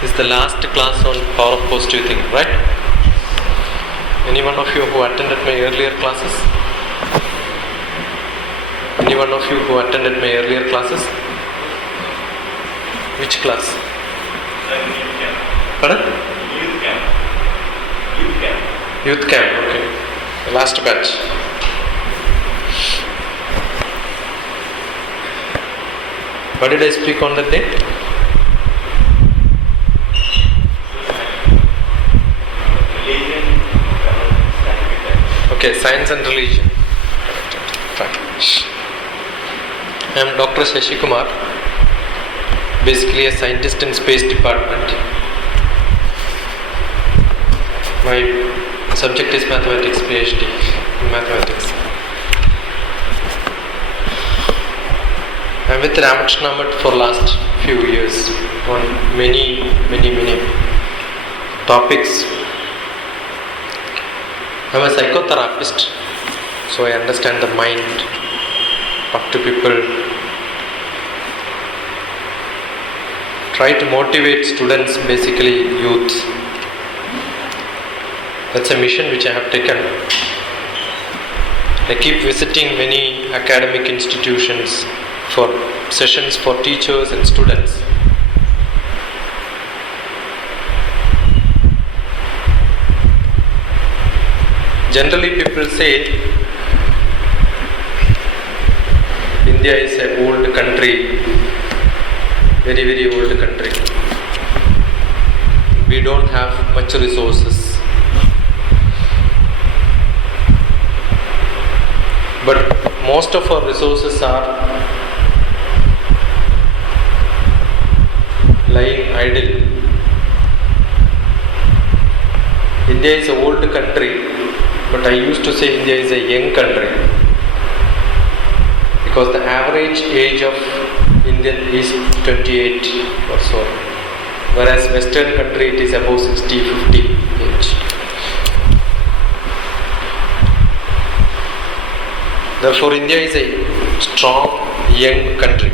This is the last class on power of positive thinking, right? Any one of you who attended my earlier classes? Any one of you who attended my earlier classes? Which class? Youth camp. Pardon? Youth camp. Youth camp. Youth camp, okay. The last batch. What did I speak on that day? Religion. Okay, science and religion. Fine. I am Dr. Shashi Kumar, basically a scientist in space department. My subject is mathematics, PhD in mathematics. I am with Ramakrishna Mutt for last few years on many topics. I am a psychotherapist, so I understand the mind, talk to people, try to motivate students, basically youth. That's a mission which I have taken. I keep visiting many academic institutions for sessions for teachers and students. Generally people say India is an old country, very old country. We don't have much resources. But most of our resources are lying idle. India is an old country, but I used to say India is a young country because the average age of Indian is 28 or so, whereas Western country it is above 60-50 age. Therefore, India is a strong, young country.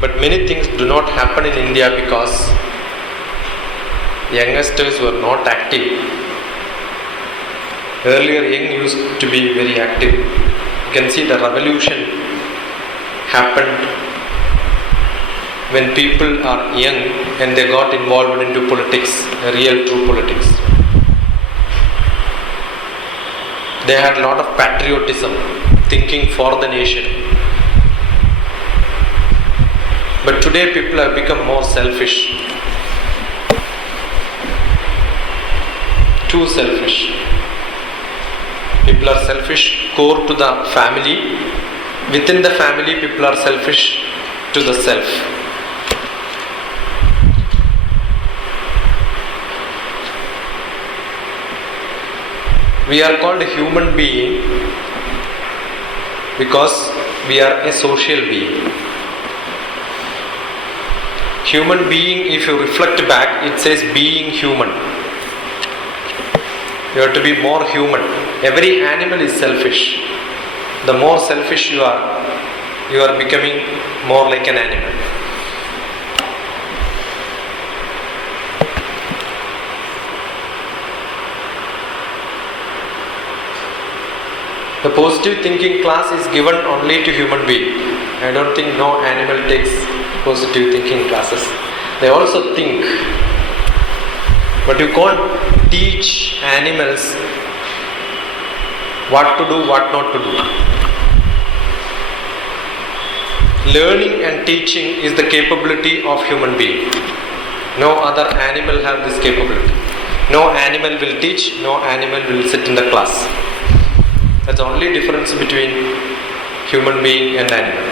But many things do not happen in India because youngsters were not active. Earlier, young used to be very active. You can see the revolution happened when people are young and they got involved into politics, real true politics. They had a lot of patriotism, thinking for the nation. But today people have become more selfish. Too selfish. People are selfish core to the family. Within the family people are selfish to the self. We are called a human being because we are a social being. Human being, if you reflect back, it says being human. You have to be more human. Every animal is selfish. The more selfish you are becoming more like an animal. The positive thinking class is given only to human being. I don't think no animal takes positive thinking classes. They also think. But you can't teach animals what to do, what not to do. Learning and teaching is the capability of human being. No other animal have this capability. No animal will teach, no animal will sit in the class. That's the only difference between human being and animal.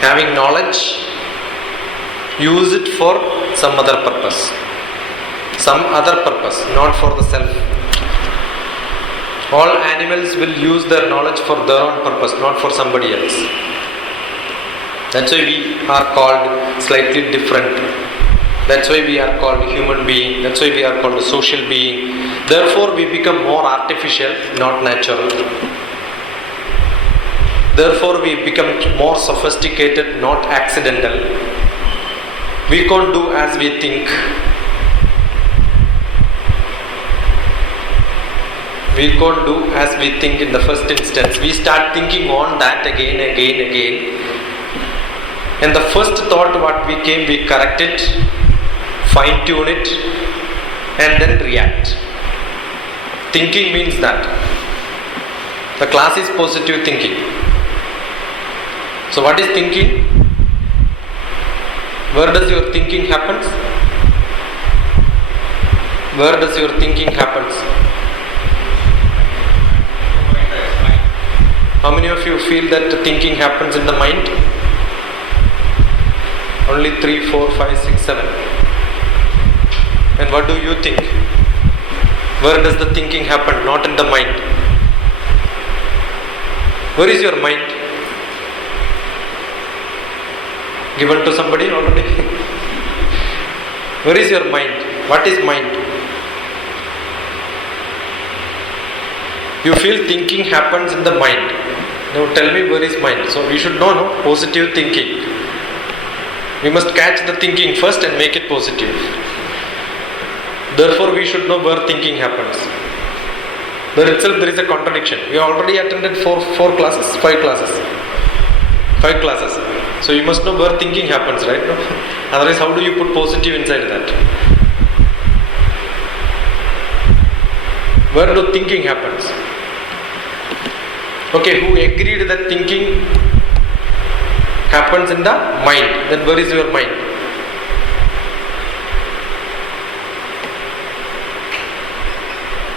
Having knowledge, use it for some other purpose. Some other purpose, not for the self. All animals will use their knowledge for their own purpose, not for somebody else. That's why we are called slightly different. That's why we are called human being. That's why we are called a social being. Therefore, we become more artificial, not natural. Therefore we become more sophisticated, not accidental. We can't do as we think. We can't do as we think in the first instance. We start thinking on that again. And the first thought what we came, we correct it, fine tune it, and then react. Thinking means that. The class is positive thinking. So what is thinking? Where does your thinking happens? Where does your thinking happens? How many of you feel that thinking happens in the mind? Only 3, 4, 5, 6, 7. And what do you think? Where does the thinking happen? Not in the mind. Where is your mind? Given to somebody already? Where is your mind? What is mind? You feel thinking happens in the mind. Now tell me, where is mind? So we should know, positive thinking. We must catch the thinking first and make it positive. Therefore we should know where thinking happens. There itself there is a contradiction. We already attended 5 classes. So you must know where thinking happens, right? No? Otherwise how do you put positive inside that? Where do thinking happens? Okay, who agreed that thinking happens in the mind? Then where is your mind?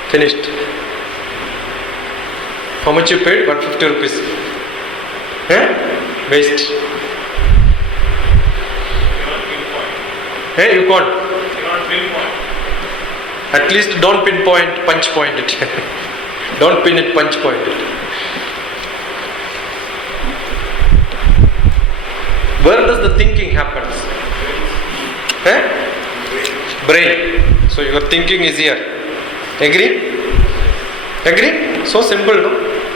Finished. How much you paid? 150 rupees. Waste. You can't. At least don't pinpoint, punch point it. Don't pin it, punch point it. Where does the thinking happens? Brain. So your thinking is here. Agree? So simple, no?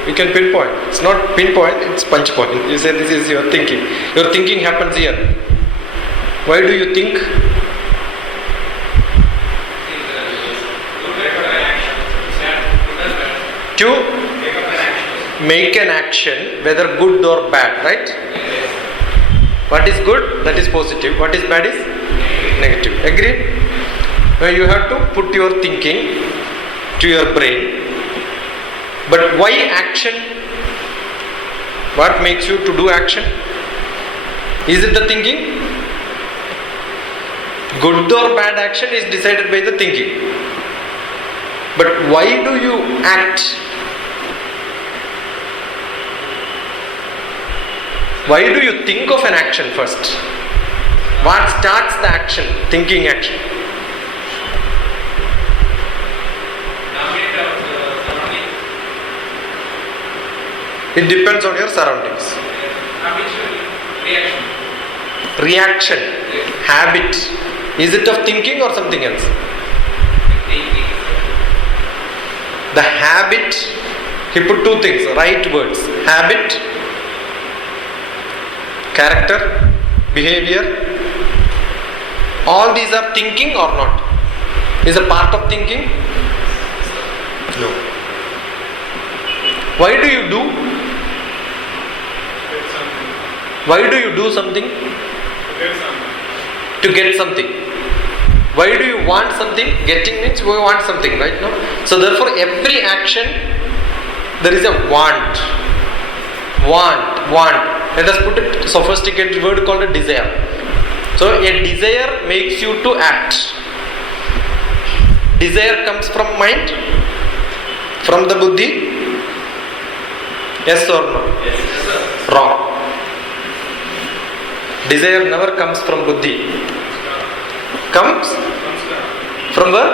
You can pinpoint. It's not pinpoint, it's punch point. You say this is your thinking. Your thinking happens here. Why do you think? To make an action, whether good or bad, right? What is good? That is positive. What is bad is negative. Agree? Now you have to put your thinking to your brain. But why action? What makes you to do action? Is it the thinking? Good or bad action is decided by the thinking. But why do you act? Why do you think of an action first? What starts the action? Thinking action. It depends on your surroundings. Reaction. Habit. Is it of thinking or something else? The habit, he put 2 things, right words. Habit, character, behavior. All these are thinking or not? Is a part of thinking? No. Why do you do? Why do you do something? To get something. Why do you want something? Getting means we want something, right? No? So therefore every action there is a want. Let us put a sophisticated word called a desire. So a desire makes you to act. Desire comes from mind? From the Buddhi? Yes or no? Yes, sir. Wrong. Desire never comes from Buddhi. Comes from where?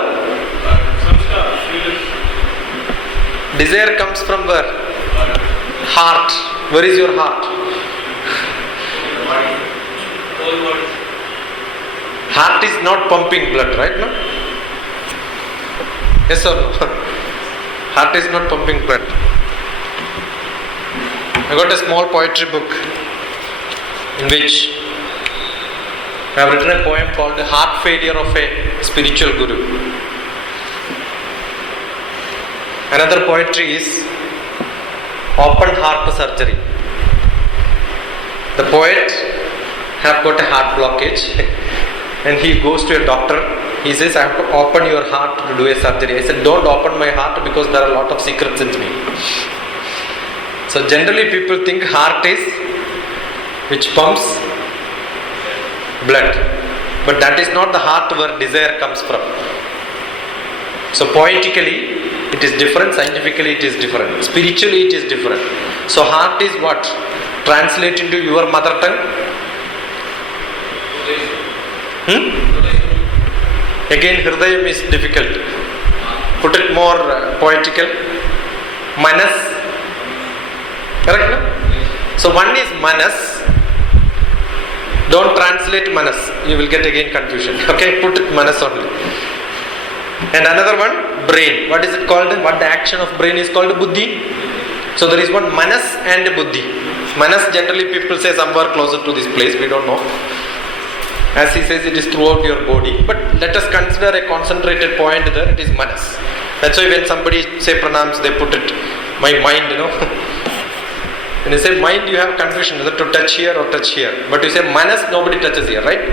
Desire comes from where? Heart. Where is your heart? Heart is not pumping blood, right? No? Yes or no? Heart is not pumping blood. I got a small poetry book in which I have written a poem called The Heart Failure of a Spiritual Guru. Another poetry is Open Heart Surgery. The poet have got a heart blockage and he goes to a doctor. He says, I have to open your heart to do a surgery. I said, don't open my heart because there are a lot of secrets in me. So generally people think heart is which pumps blood. But that is not the heart where desire comes from. So poetically it is different, scientifically it is different, spiritually it is different. So heart is what? Translate into your mother tongue? Again, Hridayam is difficult. Put it more poetical. Manas. Correct? No? So one is Manas. Don't translate Manas. You will get again confusion. Okay? Put it Manas only. And another one, brain. What is it called? What the action of brain is called? Buddhi. So there is one Manas and Buddhi. Manas generally people say somewhere closer to this place. We don't know. As he says, it is throughout your body. But let us consider a concentrated point there. It is Manas. That's why when somebody say pranams, they put it, my mind, When you say mind, you have confusion whether to touch here or touch here. But you say Manas, nobody touches here, right?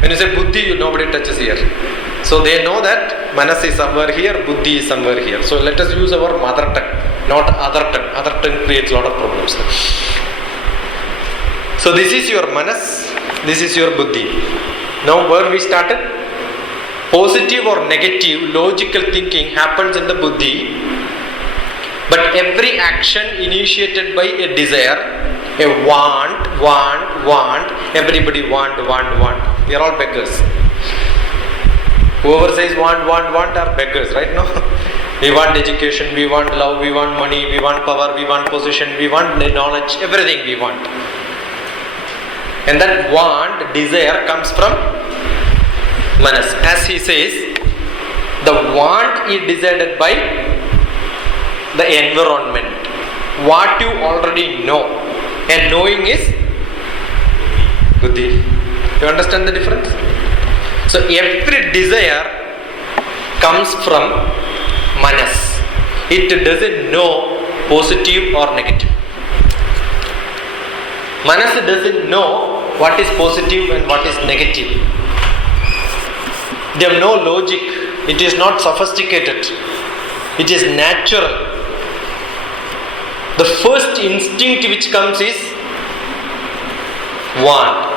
When you say Buddhi, nobody touches here. So they know that Manas is somewhere here, Buddhi is somewhere here. So let us use our mother tongue, not other tongue. Other tongue creates a lot of problems. So this is your Manas, this is your Buddhi. Now where we started? Positive or negative logical thinking happens in the Buddhi. But every action initiated by a desire, a want, everybody want. We are all beggars. Whoever says want are beggars, right? No? We want education, we want love, we want money, we want power, we want position, we want knowledge, everything we want. And that want, desire comes from Manas. As he says, the want is decided by the environment. What you already know. And knowing is Buddhi. You understand the difference? So every desire comes from Manas. It doesn't know positive or negative. Manas doesn't know what is positive and what is negative. They have no logic. It is not sophisticated. It is natural. The first instinct which comes is want.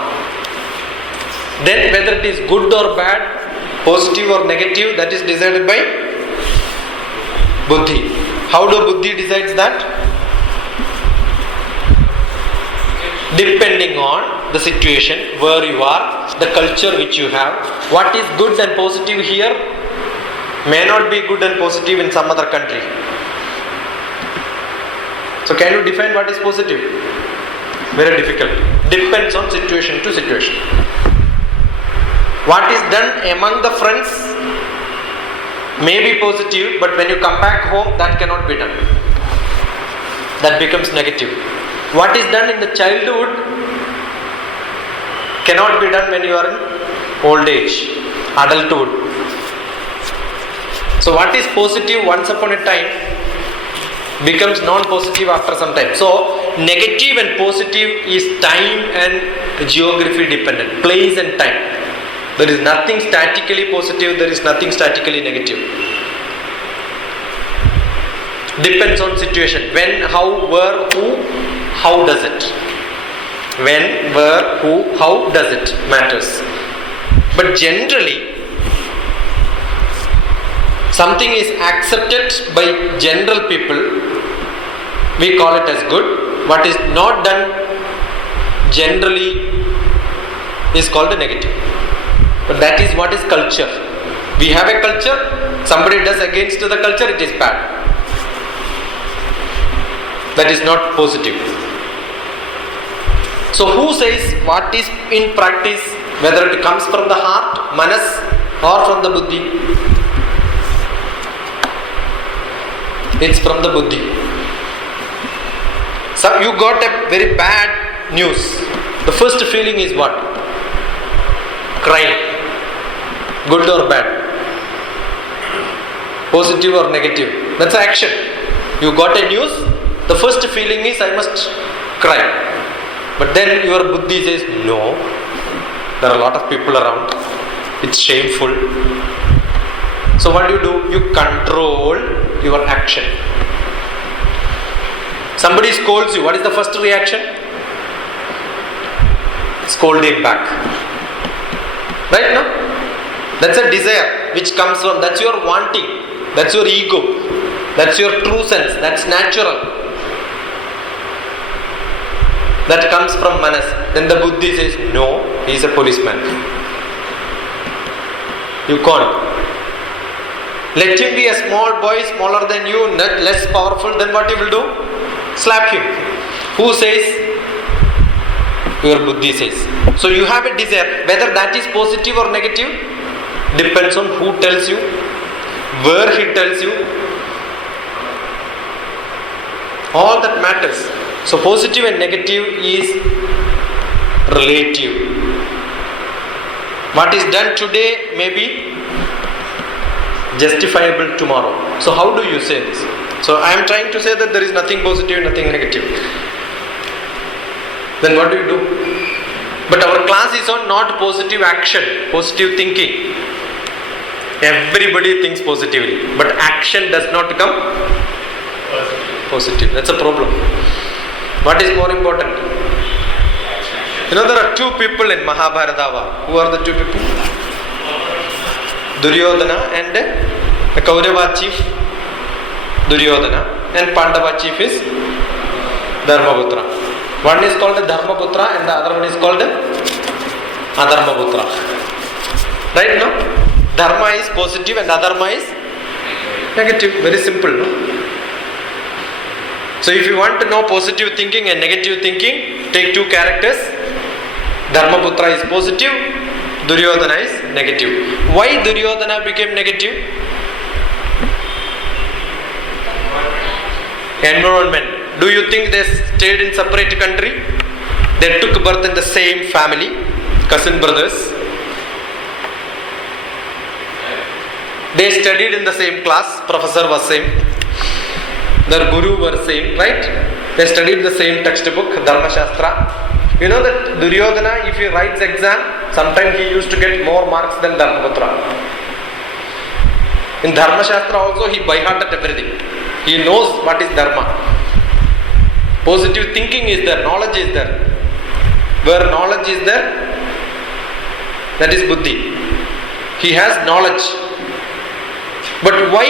Then whether it is good or bad, positive or negative, that is decided by Buddhi. How do Buddhi decides that? Depending on the situation where you are, the culture which you have, what is good and positive here may not be good and positive in some other country. So can you define what is positive? Very difficult. Depends on situation to situation. What is done among the friends may be positive, but when you come back home, that cannot be done. That becomes negative. What is done in the childhood cannot be done when you are in old age, adulthood. So what is positive once upon a time becomes non-positive after some time. So negative and positive is time and geography dependent, place and time. There is nothing statically positive, there is nothing statically negative. Depends on situation. When, how, where, who, how does it? When, where, who, how does it matters. But generally, something is accepted by general people, we call it as good. What is not done generally is called a negative. But that is what is culture. We have a culture, somebody does against the culture, it is bad. That is not positive. So who says what is in practice, whether it comes from the heart, Manas, or from the Buddhi? It's from the Buddhi. So you got a very bad news. The first feeling is what? Crying. Good or bad? Positive or negative? That's action. You got a news. The first feeling is I must cry. But then your buddhi says no. There are a lot of people around. It's shameful. So what do? You control your action. Somebody scolds you. What is the first reaction? Scold him back. Right now? That's a desire which comes from, that's your wanting. That's your ego. That's your true sense. That's natural. That comes from manas. Then the buddhi says, no, he is a policeman. You can't. Let him be a small boy, smaller than you, not less powerful, then what you will do? Slap him. Who says? Your buddhi says. So you have a desire. Whether that is positive or negative depends on who tells you, where he tells you. All that matters. So positive and negative is relative. What is done today may be justifiable tomorrow. So how do you say this? So I am trying to say that there is nothing positive, nothing negative. Then what do you do? But our class is on not positive action, positive thinking. Everybody thinks positively, but action does not come positive. That's a problem. What is more important? You know, there are two people in Mahabharata. Who are the two people? Duryodhana and the Kaurava chief Duryodhana, and Pandava chief is Dharmaputra. One is called Dharmaputra and the other one is called Adharmaputra. Right now? Dharma is positive and Adharma is negative. Very simple, no? So if you want to know positive thinking and negative thinking, take two characters. Dharmaputra is positive, Duryodhana is negative. Why Duryodhana became negative? Environment. Do you think they stayed in separate country? They took birth in the same family, cousin brothers. They studied in the same class, professor was same. Their guru were same, right? They studied the same textbook, Dharma Shastra. You know that Duryodhana, if he writes exam, sometimes he used to get more marks than Dharmaputra. In Dharma Shastra also he by-hearted everything. He knows what is Dharma. Positive thinking is there, knowledge is there. Where knowledge is there, that is Buddhi. He has knowledge. But why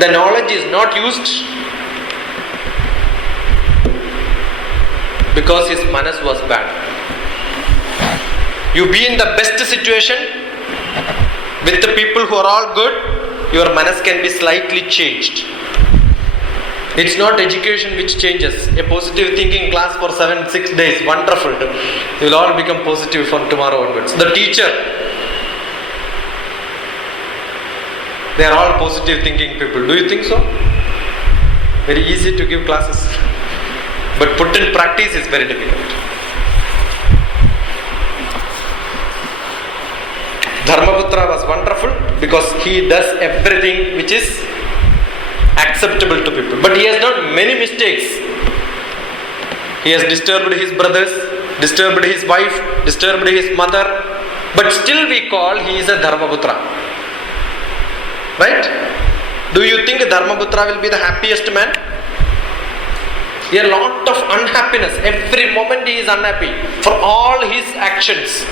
the knowledge is not used? Because his manas was bad. You be in the best situation with the people who are all good, your manas can be slightly changed. It's not education which changes. A positive thinking class for 6 days, wonderful. You will all become positive from tomorrow onwards. The teacher, they are all positive thinking people. Do you think so? Very easy to give classes. But put in practice is very difficult. Dharmaputra was wonderful because he does everything which is acceptable to people. But he has done many mistakes. He has disturbed his brothers, disturbed his wife, disturbed his mother. But still we call he is a Dharmaputra. Right? Do you think Dharmaputra will be the happiest man? A lot of unhappiness. Every moment he is unhappy for all his actions.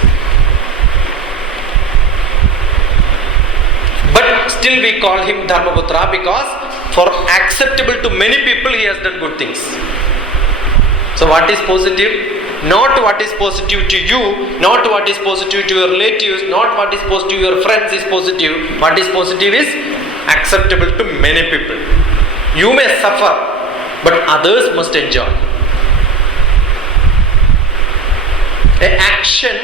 But still we call him Dharmaputra because for acceptable to many people he has done good things. So what is positive? Not what is positive to you, not what is positive to your relatives, not what is positive to your friends is positive. What is positive is acceptable to many people. You may suffer, but others must enjoy. An action,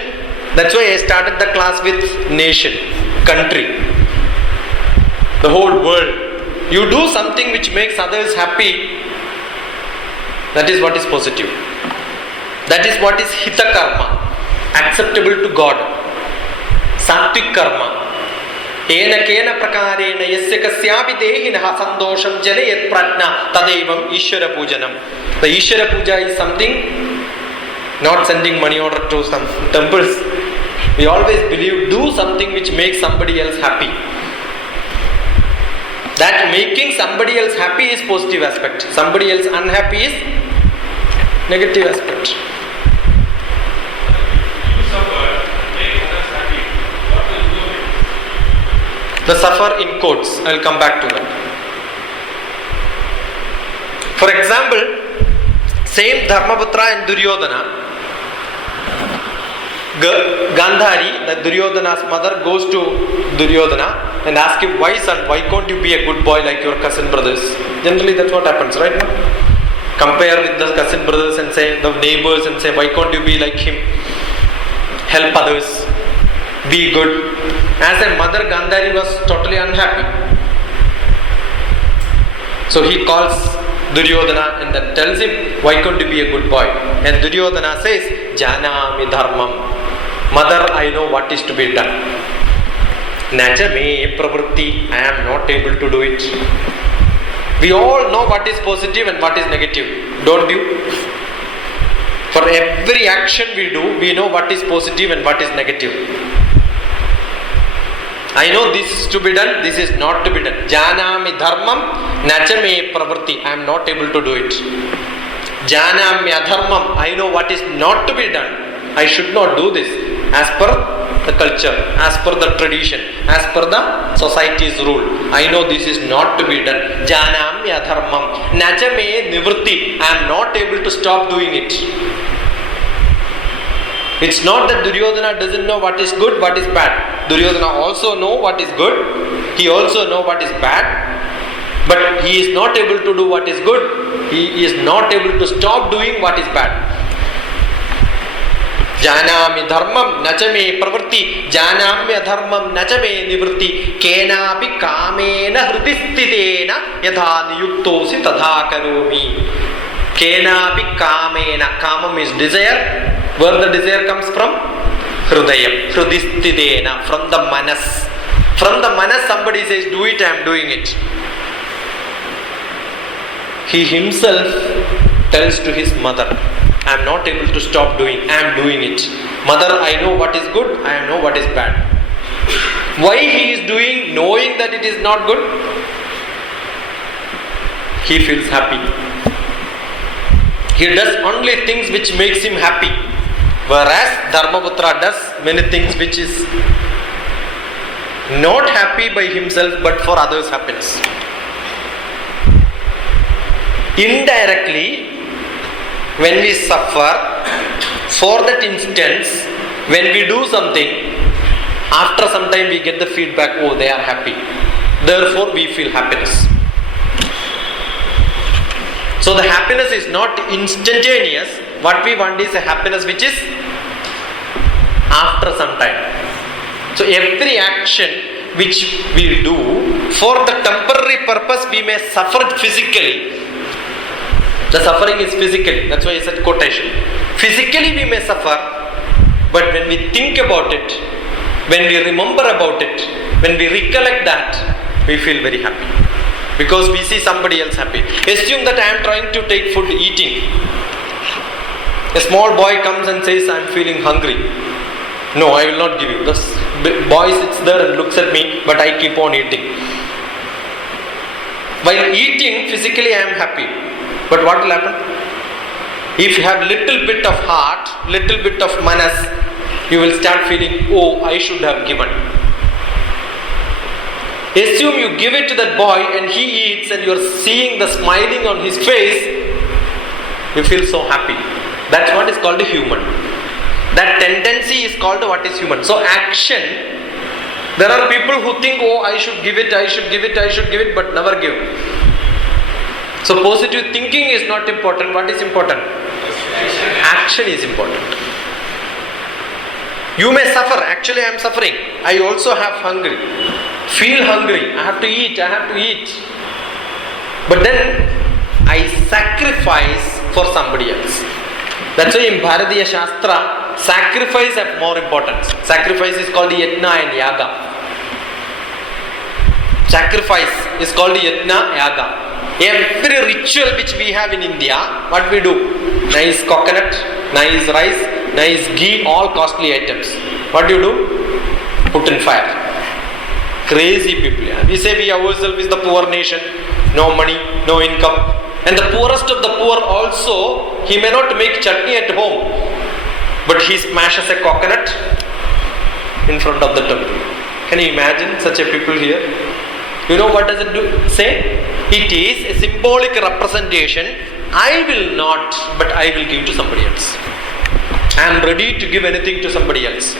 that's why I started the class with nation, country, the whole world. You do something which makes others happy, That is what is positive. That is what is hita karma, acceptable to God. Sattvic karma. Ena kena prakarena yasya kasyapi dehinah sandosham janayat prajna tadevam Ishvara pujanam. The Ishvara puja is something, not sending money order to some temples. We always believe, do something which makes somebody else happy. That making somebody else happy is positive aspect. Somebody else unhappy is negative aspect. You suffer, make others happy. What will you do? The suffer in quotes. I will come back to that. For example, same Dharmaputra and Duryodhana. Gandhari, the Duryodhana's mother, goes to Duryodhana and asks him, why son, why can't you be a good boy like your cousin brothers? Generally that's what happens, right? Compare with the cousin brothers and say, the neighbors, and say, why can't you be like him? Help others, be good. As a mother, Gandhari was totally unhappy. So he calls Duryodhana and then tells him, why can't you be a good boy? And Duryodhana says, Janami dharmam. Mother, I know what is to be done. Naja me pravritti, I am not able to do it. We all know what is positive and what is negative, don't you? For every action we do, we know what is positive and what is negative. I know this is to be done, this is not to be done. Janami dharmam, naja me pravritti, I am not able to do it. Janami adharmam, I know what is not to be done. I should not do this. As per the culture, as per the tradition, as per the society's rule. I know this is not to be done. Janamya dharmam. Najame nivritti. I am not able to stop doing it. It's not that Duryodhana doesn't know what is good, what is bad. Duryodhana also know what is good. He also know what is bad. But he is not able to do what is good. He is not able to stop doing what is bad. Janami dharmam nachame pravritti, janamya dharmam nachame nivritti, kenapi kamena hritistitena yatha niyuktosi tadha karomi. Kenapi kamena, kamam is desire. Where the desire comes from? Hridayam, hritistitena, from the manas. From the manas somebody says, do it, I am doing it. He himself tells to his mother, I am not able to stop doing, I am doing it. Mother, I know what is good, I know what is bad. Why he is doing, knowing that it is not good? He feels happy. He does only things which makes him happy. Whereas Dharmaputra does many things which is not happy by himself but for others' happiness. Indirectly, when we suffer, for that instance, when we do something, after some time we get the feedback, oh, they are happy. Therefore, we feel happiness. So the happiness is not instantaneous. What we want is a happiness which is after some time. So every action which we do, for the temporary purpose we may suffer physically. The suffering is physical. That's why I said quotation. Physically we may suffer, but when we think about it, when we remember about it, when we recollect that, we feel very happy. Because we see somebody else happy. Assume that I am trying to take food, eating. A small boy comes and says, I am feeling hungry. No, I will not give you. The boy sits there and looks at me, but I keep on eating. While eating, physically I am happy. But what will happen? If you have little bit of heart, little bit of manas, you will start feeling, oh, I should have given. Assume you give it to that boy and he eats and you are seeing the smiling on his face, you feel so happy. That's what is called a human. That tendency is called what is human. So action, there are people who think, oh, I should give it, I should give it, I should give it, but never give. So positive thinking is not important. What is important? Action is important. You may suffer. Actually, I am suffering. I also have hungry. Feel hungry. I have to eat. I have to eat. But then I sacrifice for somebody else. That's why in Bharatiya Shastra, sacrifice have more importance. Sacrifice is called yajna and yaga. Sacrifice is called yajna, yaga. Every ritual which we have in India, what we do? Nice coconut, nice rice, nice ghee, all costly items. What do you do? Put in fire. Crazy people. We say we ourselves is the poor nation, no money, no income. And the poorest of the poor also, he may not make chutney at home, but he smashes a coconut in front of the temple. Can you imagine such a people here? You know what does it do? Say, it is a symbolic representation. I will not, but I will give to somebody else. I am ready to give anything to somebody else.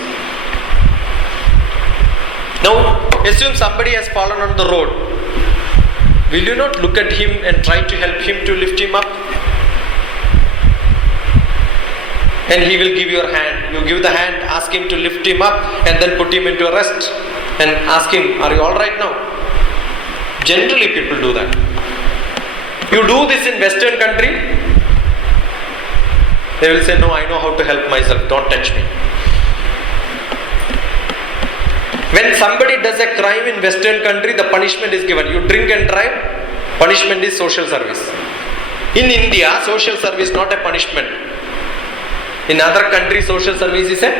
Now, assume somebody has fallen on the road. Will you not look at him and try to help him to lift him up? And he will give your hand. You give the hand, ask him to lift him up, and then put him into a rest. And ask him, are you alright now? Generally people do that. You do this in Western country, they will say, no, I know how to help myself, don't touch me. When somebody does a crime in Western country, the punishment is given. You drink and drive, punishment is social service. In India, social service is not a punishment. In other countries, social service is a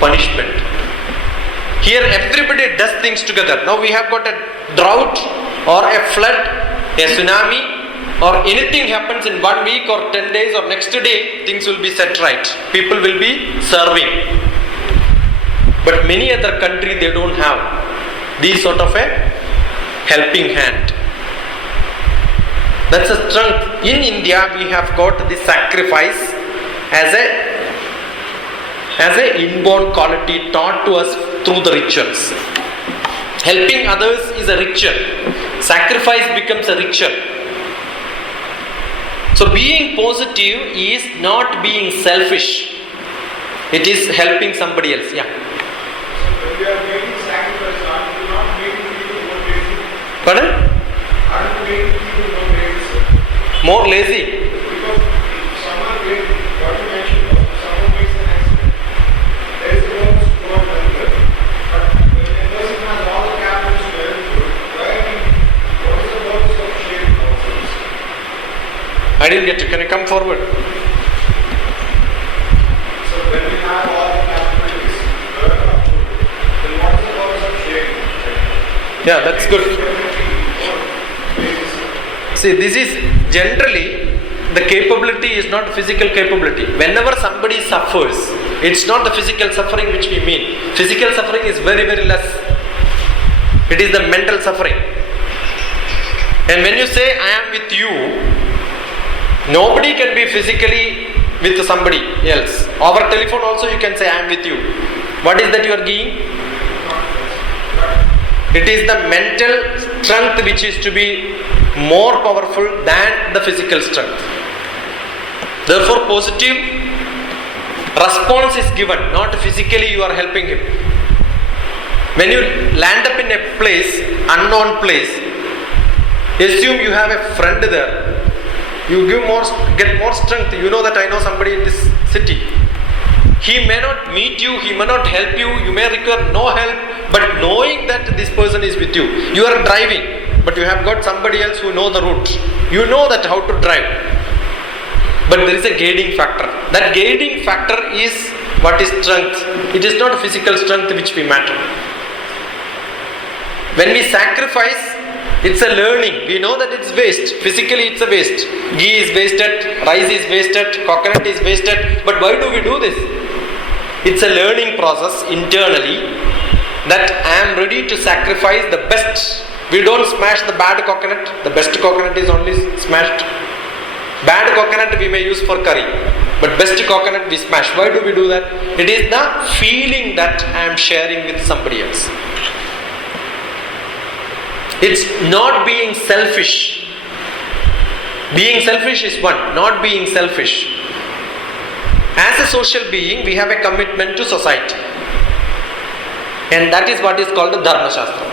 punishment. Here everybody does things together. Now we have got a drought or a flood, a tsunami, or anything happens in 1 week or 10 days or next day, things will be set right. People will be serving. But many other countries, they don't have this sort of a helping hand. That's a strength. In India, we have got the sacrifice as a inborn quality taught to us through the rituals. Helping others is a ritual. Sacrifice becomes a ritual. So being positive is not being selfish. It is helping somebody else. Yeah. When we are making sacrifice, are we not making people more lazy? Pardon? Are we making people more lazy? More lazy? Because if someone makes, what you mentioned was, if someone makes an accident, there is a bonus to go and help them. But when a person has all the capital to help them, what is the bonus of sharing ourselves? I didn't get you. Can you come forward? So when we have all the capabilities, then what is the bonus of sharing? Yeah, that's good. See, this is generally the capability is not physical capability. Whenever somebody suffers, it's not the physical suffering which we mean. Physical suffering is very, very less. It is the mental suffering. And when you say, I am with you, nobody can be physically with somebody else. Over telephone also you can say, I am with you. What is that you are giving? It is the mental strength which is to be more powerful than the physical strength. Therefore, positive response is given, not physically you are helping him. When you land up in a place, unknown place, assume you have a friend there. You get more strength. You know that I know somebody in this city. He may not meet you, he may not help you, you may require no help, but knowing that this person is with you. You are driving, but you have got somebody else who know the route. You know that how to drive. But there is a guiding factor. That guiding factor is what is strength. It is not physical strength which we matter. When we sacrifice, it's a learning. We know that it's waste. Physically it's a waste. Ghee is wasted, rice is wasted, coconut is wasted. But why do we do this? It's a learning process internally that I am ready to sacrifice the best. We don't smash the bad coconut. The best coconut is only smashed. Bad coconut we may use for curry, but best coconut we smash. Why do we do that? It is the feeling that I am sharing with somebody else. It's not being selfish. Being selfish is one, not being selfish. As a social being, we have a commitment to society. And that is what is called the Dharma Shastra.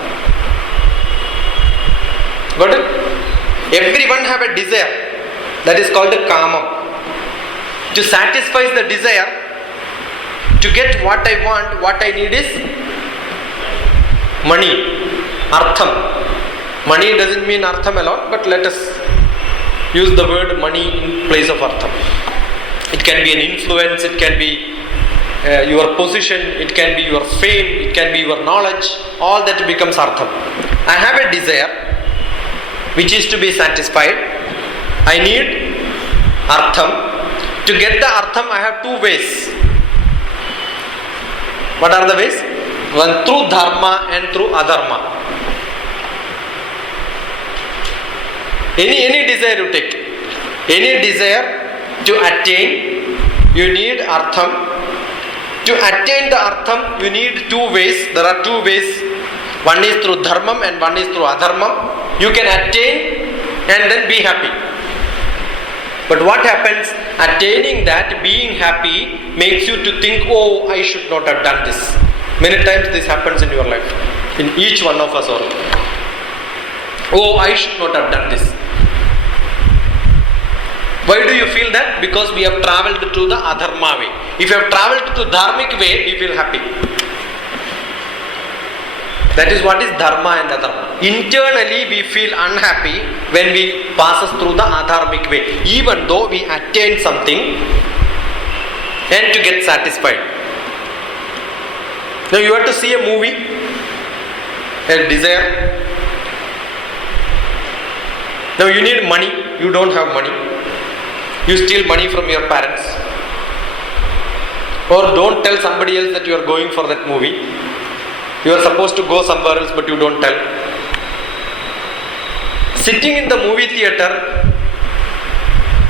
Got it? Everyone have a desire. That is called kamam. To satisfy the desire, to get what I want, what I need is money, artham. Money doesn't mean artham alone, but let us use the word money in place of artham. It can be an influence, it can be your position, it can be your fame, it can be your knowledge, all that becomes artham. I have a desire which is to be satisfied. I need artham. To get the artham, I have two ways. What are the ways? One through dharma and through adharma. Any desire you take, any desire to attain, you need artham. To attain the artham, you need two ways. There are two ways. One is through dharmam and one is through adharmam. You can attain and then be happy. But what happens? Attaining that, being happy, makes you to think, oh, I should not have done this. Many times this happens in your life, in each one of us. Oh, I should not have done this. Why do you feel that? Because we have travelled to the adharma way. If you have travelled to the dharmic way, we feel happy. That is what is dharma and adharma. Internally we feel unhappy when we pass through the adharmic way, even though we attain something and to get satisfied. Now you have to see a movie, a desire. Now you need money, you don't have money. You steal money from your parents. Or don't tell somebody else that you are going for that movie. You are supposed to go somewhere else but you don't tell. Sitting in the movie theater,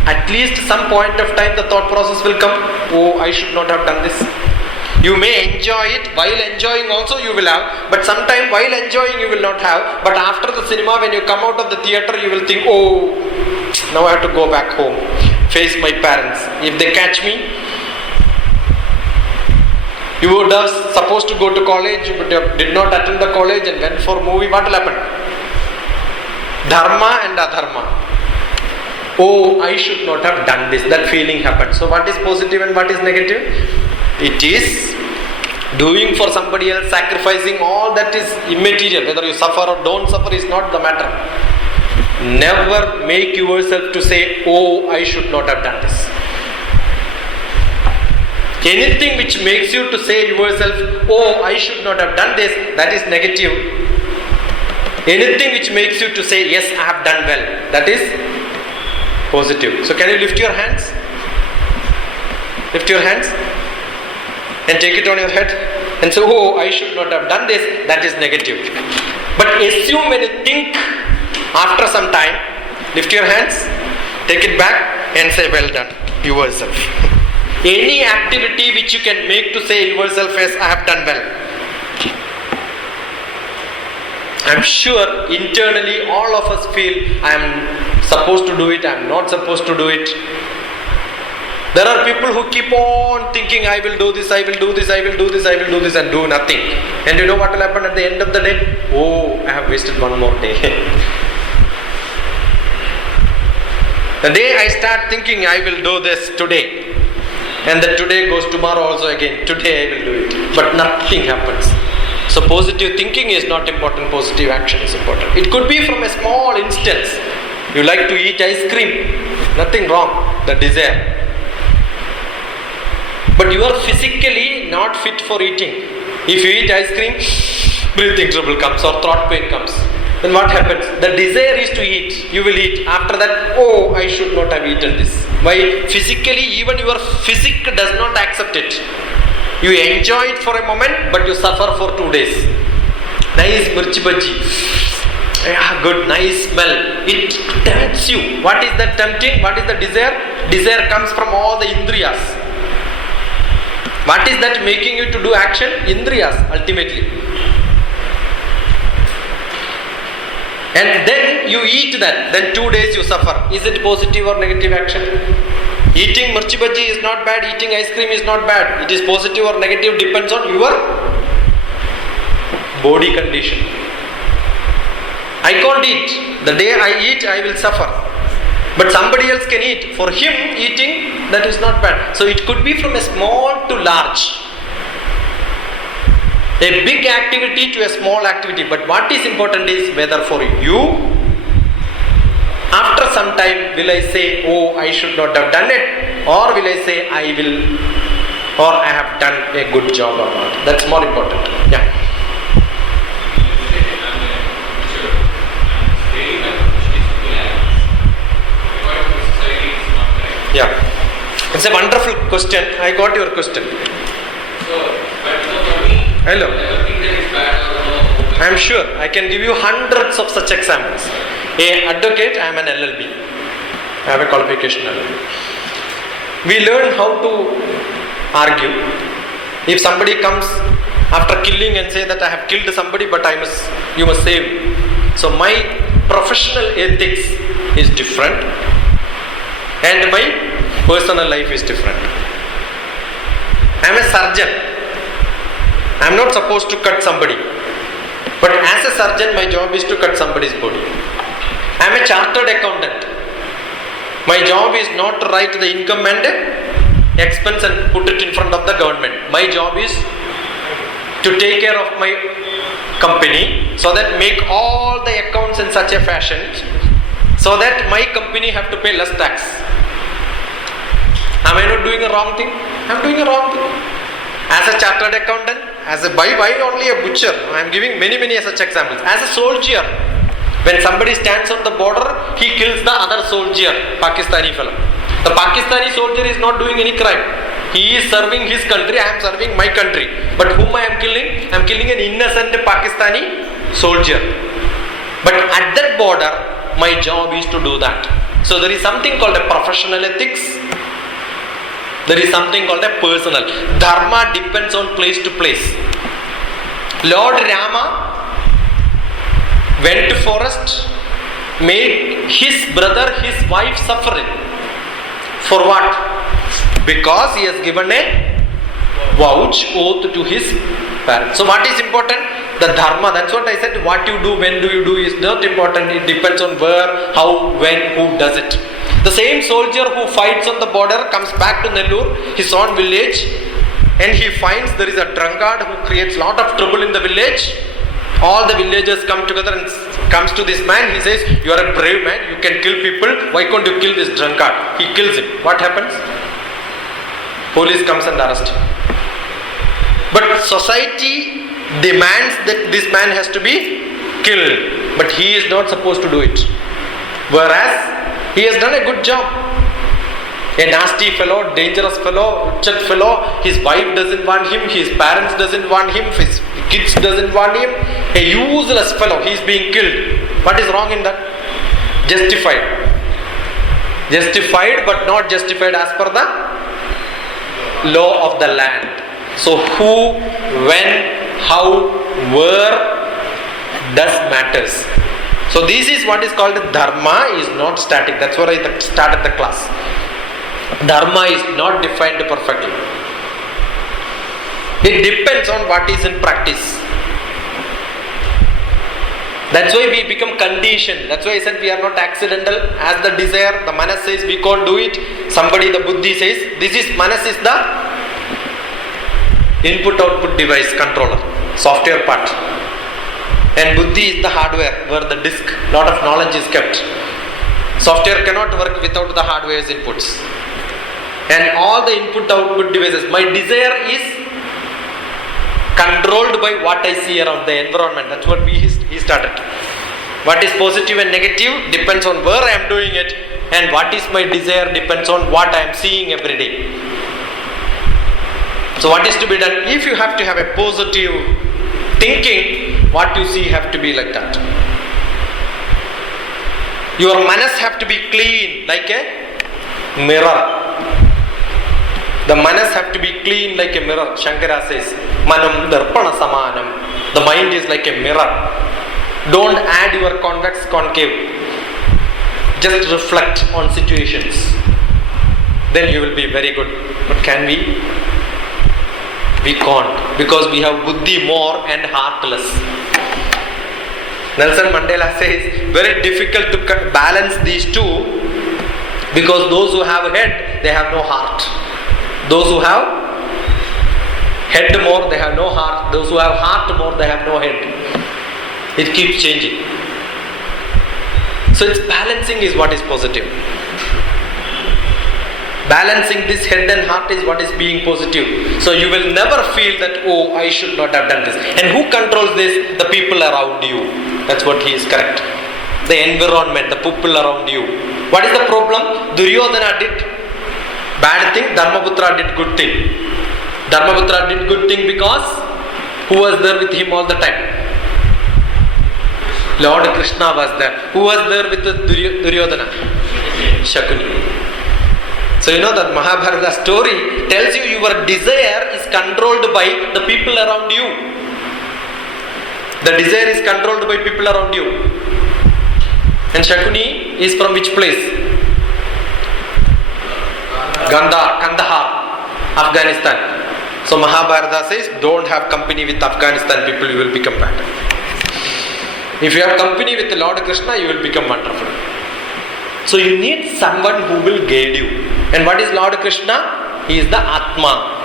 at least some point of time the thought process will come, oh, I should not have done this. You may enjoy it, while enjoying also you will have, but sometime while enjoying you will not have, but after the cinema when you come out of the theater you will think, oh, now I have to go back home, face my parents. If they catch me, you would have supposed to go to college but you did not attend the college and went for movie, what will happen? Dharma and adharma. Oh, I should not have done this. That feeling happens. So what is positive and what is negative? It is doing for somebody else, sacrificing all that is immaterial. Whether you suffer or don't suffer is not the matter. Never make yourself to say, oh, I should not have done this. Anything which makes you to say yourself, oh, I should not have done this, that is negative. Anything which makes you to say, yes, I have done well, that is positive. So can you lift your hands? Lift your hands and take it on your head and say, oh, I should not have done this, that is negative. But assume when you think after some time, lift your hands, take it back and say, well done, yourself. Any activity which you can make to say yourself, yes, I have done well. I am sure internally all of us feel I am supposed to do it, I am not supposed to do it. There are people who keep on thinking, I will do this, I will do this, I will do this, I will do this and do nothing. And you know what will happen at the end of the day? Oh, I have wasted one more day. The day I start thinking I will do this today, and the today goes tomorrow also again, today I will do it. But nothing happens. So positive thinking is not important, positive action is important. It could be from a small instance. You like to eat ice cream, nothing wrong, the desire. But you are physically not fit for eating. If you eat ice cream, breathing trouble comes or throat pain comes. Then what happens? The desire is to eat. You will eat. After that, oh, I should not have eaten this. Why? Physically, even your physique does not accept it. You enjoy it for a moment, but you suffer for 2 days. Nice mirchi bhaji. Yeah, good, nice smell. It tempts you. What is that tempting? What is the desire? Desire comes from all the indriyas. What is that making you to do action? Indriyas, ultimately. And then you eat that. Then 2 days you suffer. Is it positive or negative action? Eating mirchi bhaji is not bad. Eating ice cream is not bad. It is positive or negative depends on your body condition. I can't eat. The day I eat, I will suffer. But somebody else can eat. For him, eating, that is not bad. So it could be from a small to large. A big activity to a small activity. But what is important is whether for you, after some time, will I say, oh, I should not have done it? Or will I say, I will, or I have done a good job or not? That's more important. Yeah. Yeah. It's a wonderful question. I got your question. Hello. I am sure I can give you hundreds of such examples. A advocate, I am an LLB. I have a qualification LLB. We learn how to argue. If somebody comes after killing and say that I have killed somebody, but you must save me. So my professional ethics is different, and my personal life is different. I am a surgeon. I am not supposed to cut somebody. But as a surgeon, my job is to cut somebody's body. I am a chartered accountant. My job is not to write the income and expense and put it in front of the government. My job is to take care of my company, so that make all the accounts in such a fashion so that my company have to pay less tax. Am I not doing a wrong thing? I am doing a wrong thing. As a chartered accountant, why only a butcher? I am giving many such examples. As a soldier, when somebody stands on the border, he kills the other soldier, Pakistani fellow. The Pakistani soldier is not doing any crime. He is serving his country, I am serving my country. But whom I am killing? I am killing an innocent Pakistani soldier. But at that border, my job is to do that. So there is something called a professional ethics. There is something called a personal. Dharma depends on place to place. Lord Rama went to forest, made his brother, his wife suffering. For what? Because he has given a vouch, oath to his parents. So what is important? The dharma. That's what I said. What you do, when do you do is not important. It depends on where, how, when, who does it. The same soldier who fights on the border comes back to Nellore, his own village, and he finds there is a drunkard who creates lot of trouble in the village. All the villagers come together and comes to this man. He says, you are a brave man, you can kill people, why can't you kill this drunkard? He kills him. What happens? Police comes and arrests him. But society demands that this man has to be killed, but he is not supposed to do it. Whereas he has done a good job. A nasty fellow, dangerous fellow, wretched fellow, his wife doesn't want him, his parents doesn't want him, his kids doesn't want him. A useless fellow, he is being killed. What is wrong in that? Justified. Justified, but not justified as per the law of the land. So who, when, how, where does matters. So this is what is called dharma, is not static. That's where I started the class. Dharma is not defined perfectly. It depends on what is in practice. That's why we become conditioned. That's why I said we are not accidental. As the desire, the manas says we can't do it. Somebody, the buddhi says, this is, manas is the input-output device controller, software part. And buddhi is the hardware where the disk, lot of knowledge is kept. Software cannot work without the hardware's inputs. And all the input-output devices, my desire is controlled by what I see around the environment. That's what he started. What is positive and negative depends on where I am doing it, and what is my desire depends on what I am seeing every day. So what is to be done? If you have to have a positive thinking, what you see have to be like that. Your manas have to be clean like a mirror. The manas have to be clean like a mirror. Shankara says, Manam darpana samanam. The mind is like a mirror. Don't add your convex concave. Just reflect on situations. Then you will be very good. But can we? We can't. Because we have buddhi more and heartless. Nelson Mandela says, very difficult to balance these two Because those who have head, they have no heart. Those who have head more, they have no heart. Those who have heart more, they have no head. It keeps changing. So it's balancing is what is positive. Balancing this head and heart is what is being positive. So you will never feel that, oh, I should not have done this. And who controls this? The people around you. That's what he is correct. The environment, the people around you. What is the problem? Duryodhana did bad thing, Dharmaputra did good thing. Dharmaputra did good thing because who was there with him all the time? Lord Krishna was there. Who was there with the Duryodhana? Shakuni. So you know that Mahabharata story tells you your desire is controlled by the people around you. The desire is controlled by people around you. And Shakuni is from which place? Kandahar, Afghanistan. So Mahabharata says, don't have company with Afghanistan people, you will become bad. If you have company with the Lord Krishna, you will become wonderful. So you need someone who will guide you. And what is Lord Krishna? He is the Atma.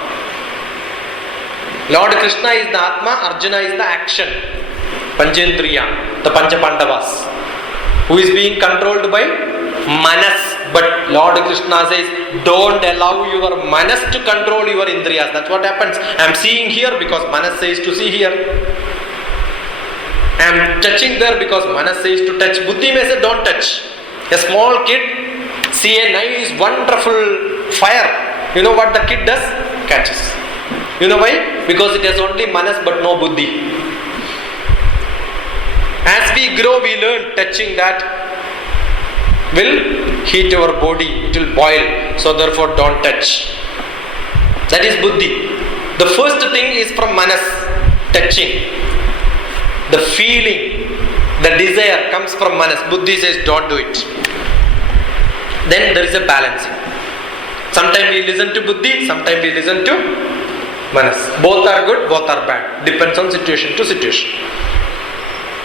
Lord Krishna is the Atma, Arjuna is the action. Panchendriya, the Pancha Pandavas. Who is being controlled by Manas. But Lord Krishna says, don't allow your Manas to control your Indriyas. That's what happens. I am seeing here because Manas says to see here. I am touching there because Manas says to touch. Buddhi may say don't touch. A small kid see a nice wonderful fire. You know what the kid does? Catches. You know why? Because it has only Manas but no Buddhi. As we grow, we learn touching that will heat our body, it will boil. So therefore don't touch. That is Buddhi. The first thing is from Manas, touching. The feeling, the desire comes from Manas. Buddhi says don't do it. Then there is a balancing. Sometimes we listen to Buddhi, sometimes we listen to Manas. Both are good, both are bad. Depends on situation to situation.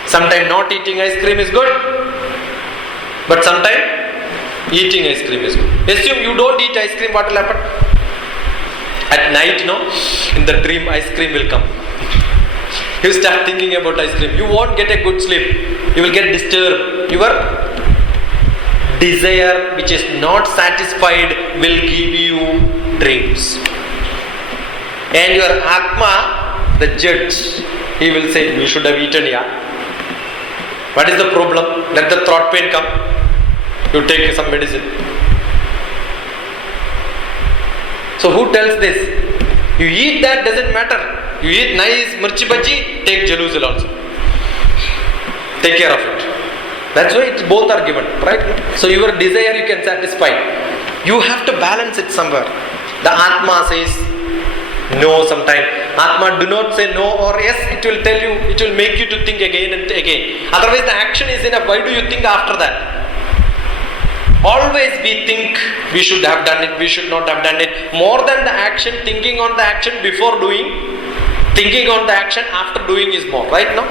Sometimes not eating ice cream is good, but sometimes eating ice cream is good. Assume you don't eat ice cream, what will happen? At night, in the dream ice cream will come. You start thinking about ice cream. You won't get a good sleep. You will get disturbed. Your desire which is not satisfied will give you dreams. And your Atma, the judge, he will say, you should have eaten, yeah. What is the problem? Let the throat pain come. You take some medicine. So who tells this? You eat that, doesn't matter. You eat nice mirchi bhaji, take jaluzil also. Take care of it. That's why both are given, right? So your desire you can satisfy. You have to balance it somewhere. The Atma says no sometimes. Atma do not say no or yes, it will tell you, it will make you to think again and again. Otherwise the action is enough. Why do you think after that? Always we think we should have done it, we should not have done it. More than the action, thinking on the action before doing, thinking on the action after doing is more, right now?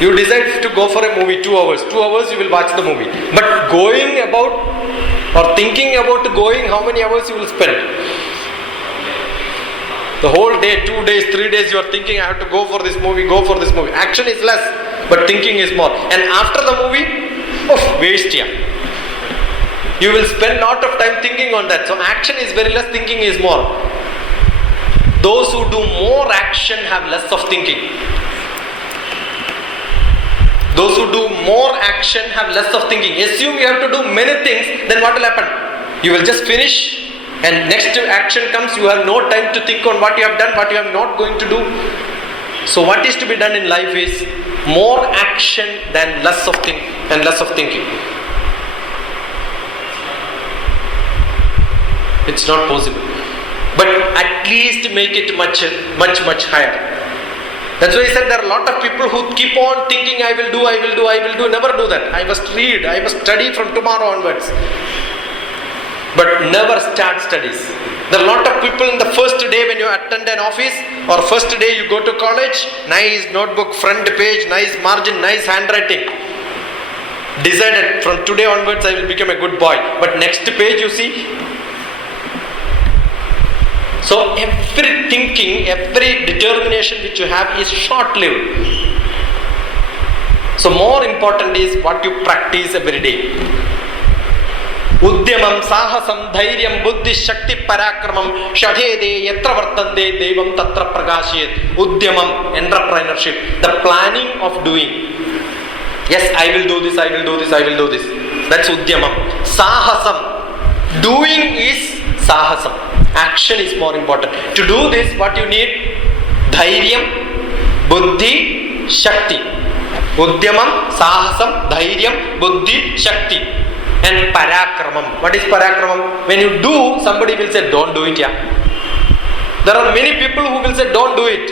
You decide to go for a movie 2 hours. 2 hours you will watch the movie. But going about or thinking about going, how many hours you will spend? The whole day, 2 days, 3 days you are thinking, I have to go for this movie, go for this movie. Action is less, but thinking is more. And after the movie, waste, yeah. You will spend lot of time thinking on that. So action is very less, thinking is more. Those who do more action have less of thinking. Those who do more action have less of thinking. Assume you have to do many things, then what will happen? You will just finish and next action comes, you have no time to think on what you have done, what you are not going to do. So what is to be done in life is more action than less of think and less of thinking. It's not possible. But at least make it much higher. That's why I said there are a lot of people who keep on thinking, I will do, never do that. I must read, I must study from tomorrow onwards. But never start studies. There are a lot of people in the first day when you attend an office or first day you go to college, nice notebook, front page, nice margin, nice handwriting. decided from today onwards I will become a good boy, but next page you see. So every thinking, every determination which you have is short-lived. So more important is what you practice every day. Udyamam, sahasam, dhairyam, buddhi, shakti, parakramam, shadhede, yatra vartande, devam tatra prakashayet. Udyamam, entrepreneurship, the planning of doing. Yes, I will do this, I will do this, I will do this. That's udyamam. Sahasam, doing is sahasam. Action is more important. To do this, what you need? Dhairyam, buddhi, shakti. Udyamam, sahasam, dhairyam, buddhi, shakti. And parakramam. What is parakramam? When you do, somebody will say, don't do it, yeah. There are many people who will say, don't do it.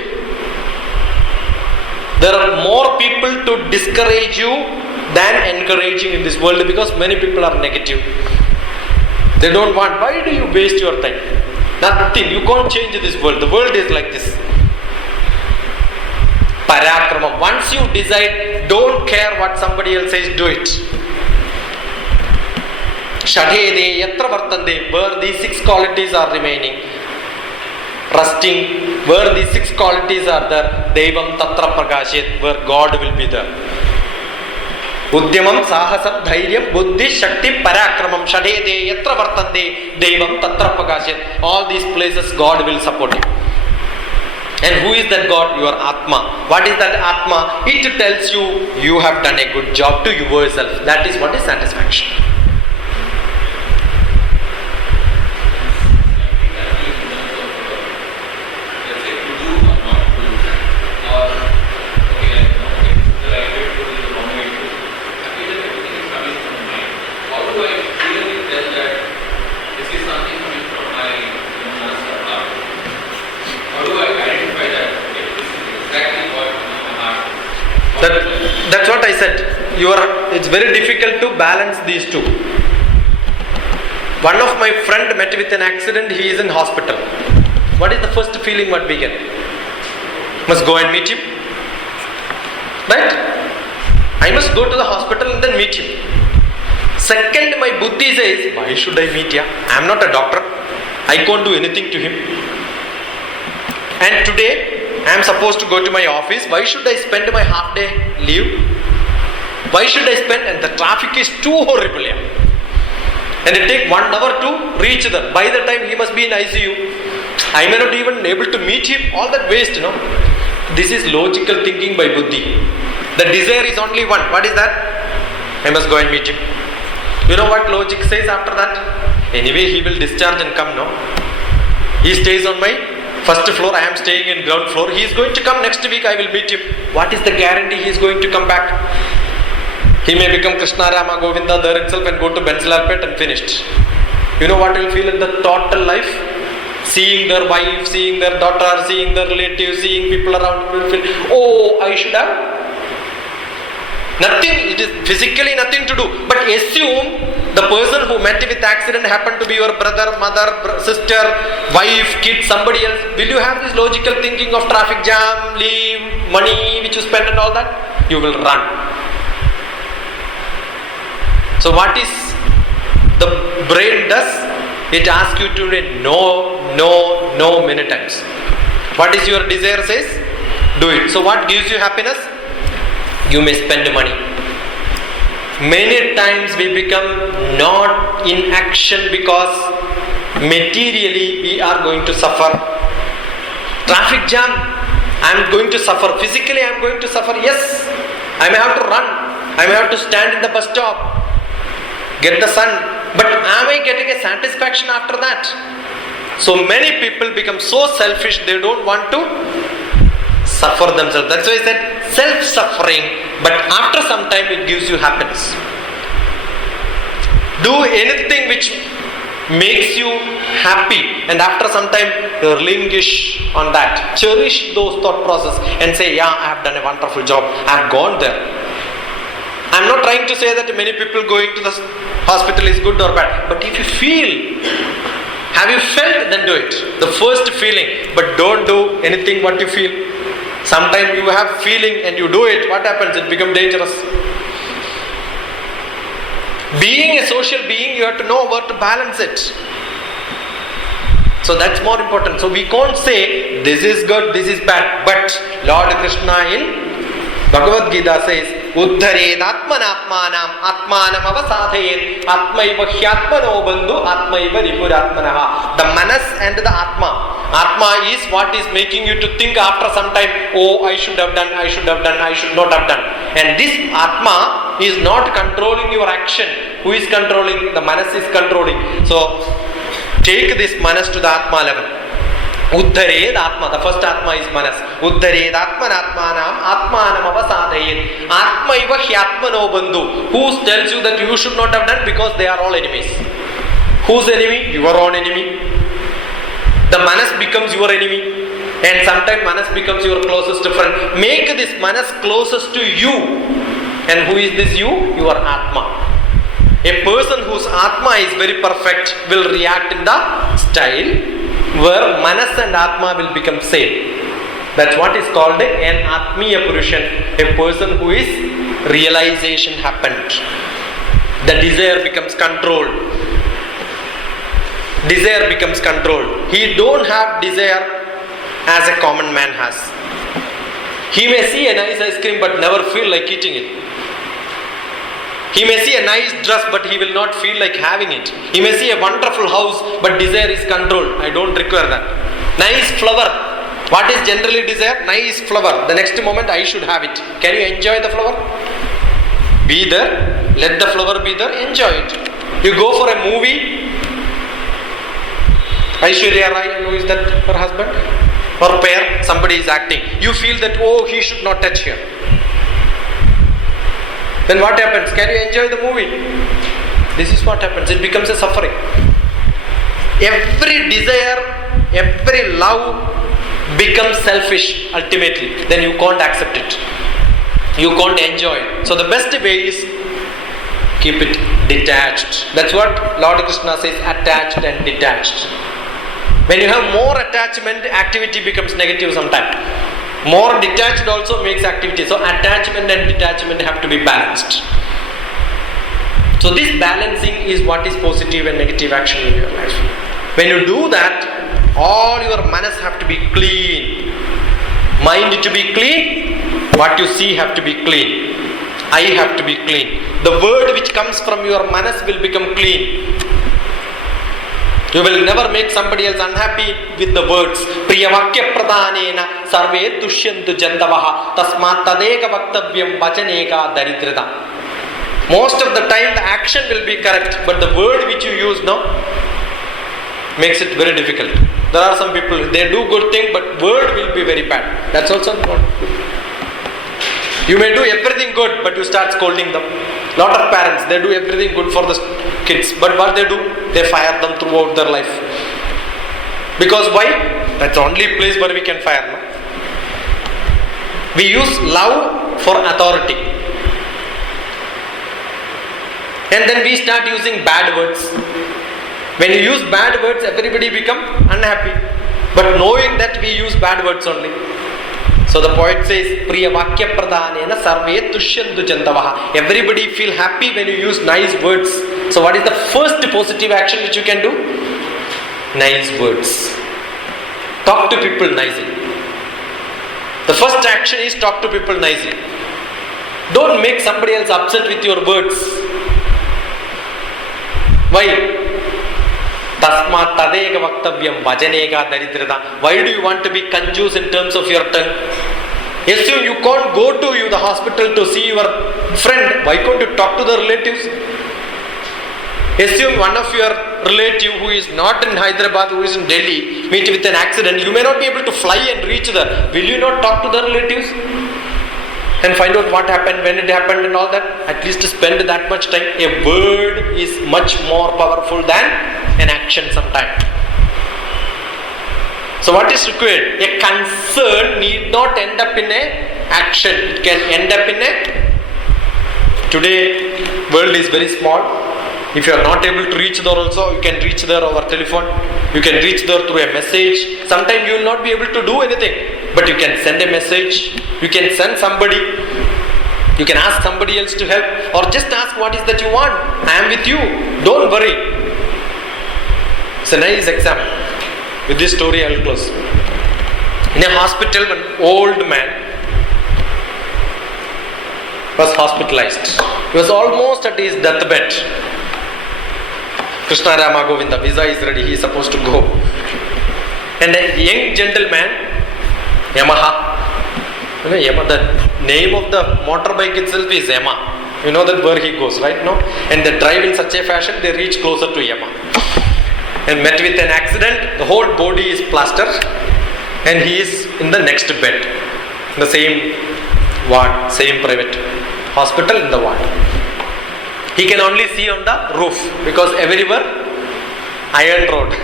There are more people to discourage you than encouraging in this world, because many people are negative. They don't want. Why do you waste your time? Nothing. You can't change this world. The world is like this. Parakramam. Once you decide, don't care what somebody else says, do it. Shadhede, yatra vartande, where these 6 qualities are remaining. Resting, where these 6 qualities are there. Devam tatra prakashayet, where God will be there. Udyamam, sahasam, dhairyam, buddhi, shakti, parakramam, shadhede, yatra vartande, devam tatra prakashayet. All these places God will support you. And who is that God? Your Atma. What is that Atma? It tells you, you have done a good job to yourself. That is what is satisfaction. That's what I said. It's very difficult to balance these two. One of my friend met with an accident. He is in hospital. What is the first feeling what we get? Must go and meet him. Right? I must go to the hospital and then meet him. Second, my buddhi says, why should I meet him? I am not a doctor. I can't do anything to him. And today, I am supposed to go to my office. Why should I spend my half day leave? Why should I spend? And the traffic is too horrible here. And it takes 1 hour to reach there. By the time he must be in ICU, I may not even able to meet him. All that waste, you know. This is logical thinking by Buddhi. The desire is only one. What is that? I must go and meet him. You know what logic says after that? Anyway, he will discharge and come, no? He stays on my first floor, I am staying in ground floor. He is going to come next week, I will meet him. What is the guarantee he is going to come back? He may become Krishna Rama Govinda there itself and go to Bensalalpet and finished. You know what will feel in the total life? Seeing their wife, seeing their daughter, seeing their relatives, seeing people around, will feel, oh, I should have. Nothing, it is physically nothing to do. But assume the person who met with accident happened to be your brother, mother, sister, wife, kid, somebody else. Will you have this logical thinking of traffic jam, leave, money which you spend and all that? You will run. So what is the brain does? It asks you to say no many times. What is your desire says? Do it. So what gives you happiness? You may spend money. Many times we become not in action because materially we are going to suffer. Traffic jam, I am going to suffer. Physically I am going to suffer. Yes, I may have to run. I may have to stand in the bus stop. Get the sun. But am I getting a satisfaction after that? So many people become so selfish, they don't want to suffer themselves. That's why I said self-suffering, but after some time it gives you happiness. Do anything which makes you happy, and after some time relinquish on that. Cherish those thought process and say, yeah, I have done a wonderful job. I have gone there. I am not trying to say that many people going to the hospital is good or bad. But if you feel, have you felt, then do it. The first feeling. But don't do anything what you feel. Sometimes you have feeling and you do it. What happens? It becomes dangerous. Being a social being, you have to know where to balance it. So that's more important. So we can't say this is good, this is bad. But Lord Krishna in Bhagavad Gita says, Uddhared Atmanatmanam Atmanam avasadhayet Atmaiva hyatmano bandhu Atmaiva ripuratmanaha. The manas and the Atma. Atma is what is making you to think after some time, oh, I should have done, I should have done, I should not have done. And this Atma is not controlling your action. Who is controlling? The manas is controlling. So take this manas to the Atma level. Uddhared Atma, the first Atma is manas. Uddhared Atmanatmanam Atmanam avasadhayet Atmaiva hyatmano bandhu. Who tells you that you should not have done? Because they are all enemies. Whose enemy? Your own enemy. The manas becomes your enemy. And sometimes manas becomes your closest friend. Make this manas closest to you. And who is this you? Your Atma. A person whose Atma is very perfect will react in the style where Manas and Atma will become same. That's what is called an Atmiya Purushan, a person who is realization happened. The desire becomes controlled. Desire becomes controlled. He don't have desire as a common man has. He may see a nice ice cream but never feel like eating it. He may see a nice dress but he will not feel like having it. He may see a wonderful house but desire is controlled. I don't require that. Nice flower. What is generally desire? Nice flower. The next moment I should have it. Can you enjoy the flower? Be there. Let the flower be there. Enjoy it. You go for a movie. Aishwarya Rai, who is that her husband? Or pair, somebody is acting. You feel that, oh, he should not touch here. Then what happens? Can you enjoy the movie? This is what happens. It becomes a suffering. Every desire, every love becomes selfish ultimately. Then you can't accept it. You can't enjoy it. So the best way is keep it detached. That's what Lord Krishna says, attached and detached. When you have more attachment, activity becomes negative sometimes. More detached also makes activity. So attachment and detachment have to be balanced. So this balancing is what is positive and negative action in your life. When you do that, all your manas have to be clean. Mind to be clean, what you see have to be clean. Eye have to be clean. The word which comes from your manas will become clean. You will never make somebody else unhappy with the words. Priyavakya pradhanena sarve dushyantu jandavaha tasmat tadeka vaktavyam vachaneka daridrita. Most of the time the action will be correct, but the word which you use now makes it very difficult. There are some people, they do good thing, but word will be very bad. That's also not good. You may do everything good, but you start scolding them. Lot of parents, they do everything good for the kids, but what they do? They fire them throughout their life. Because why? That's the only place where we can fire. No? We use love for authority. And then we start using bad words. When you use bad words, everybody become unhappy. But knowing that we use bad words only. So the poet says, Priya Vakya Pradhanena Sarve Tushyantu Jandavaha. Everybody feel happy when you use nice words. So what is the first positive action which you can do? Nice words. Talk to people nicely. The first action is talk to people nicely. Don't make somebody else upset with your words. Why? Tasmat tadeka vaktavyam vajaneka daridrita. Why do you want to be conjuice in terms of your tongue? Assume you can't go to the hospital to see your friend. Why can't you talk to the relatives? Assume one of your relative who is not in Hyderabad, who is in Delhi, meet with an accident. You may not be able to fly and reach there. Will you not talk to the relatives? And find out what happened, when it happened and all that. At least spend that much time. A word is much more powerful than an action sometimes. So what is required? A concern need not end up in a action. It can end up in a... Today, world is very small. If you are not able to reach there also, you can reach there over telephone. You can reach there through a message. Sometimes you will not be able to do anything. But you can send a message. You can send somebody. You can ask somebody else to help, or just ask what is that you want. I am with you. Don't worry. It's a nice example. With this story I will close. In a hospital, an old man was hospitalized. He was almost at his deathbed. Krishna Rama Govinda, visa is ready, he is supposed to go. And a young gentleman, Yamaha, the name of the motorbike itself is Yama. You know that where he goes, right? No? And they drive in such a fashion, they reach closer to Yama. And met with an accident, the whole body is plastered, and he is in the next bed, in the same ward, same private hospital in the ward. He can only see on the roof because everywhere iron rod.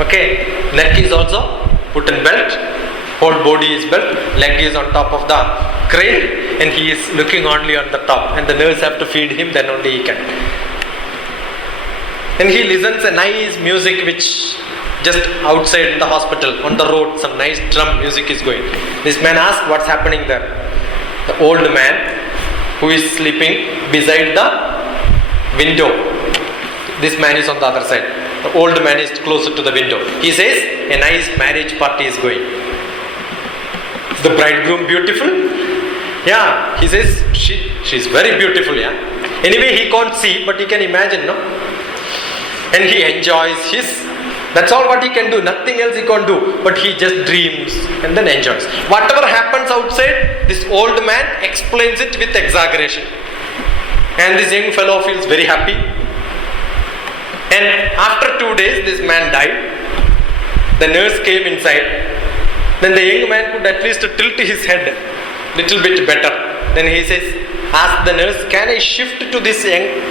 Okay, neck is also put in belt, whole body is belt, leg is on top of the crane, and he is looking only on the top, and the nurse have to feed him, then only he can. And he listens a nice music which just outside in the hospital, on the road, some nice drum music is going. This man asks what's happening there. The old man who is sleeping beside the window. This man is on the other side. The old man is closer to the window. He says, a nice marriage party is going. Is the bridegroom beautiful? Yeah. He says, she's very beautiful, yeah. Anyway, he can't see, but he can imagine, no? And he enjoys that's all what he can do. Nothing else he can't do. But he just dreams and then enjoys. Whatever happens outside, this old man explains it with exaggeration. And this young fellow feels very happy. And after 2 days, this man died. The nurse came inside. Then the young man could at least tilt his head little bit better. Then he says, ask the nurse, can I shift to this